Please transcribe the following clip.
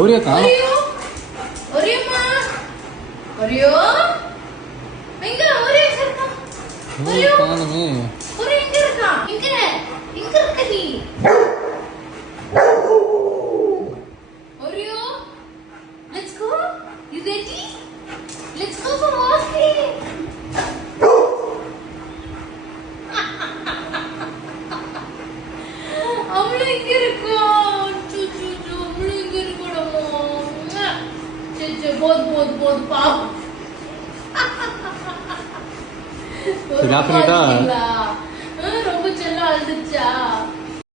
ஒரே காணோம். ஒரேம்மா ஒரியோ எங்க ஒரே இருக்கா? ஒரியோ காணோமே. ஒரே எங்க இருக்கா? எங்க இருக்க நீ? Oreo let's go. You ready? Let's go for walking. அவள எங்க இருக்கா? சுச்சு அவள எங்க இருக்கடமோ? சுச்சு போத் பாவம். சரி, ஆஃப் பண்ணிட்டா? ரொம்ப செல்லம் அழுதுச்சா?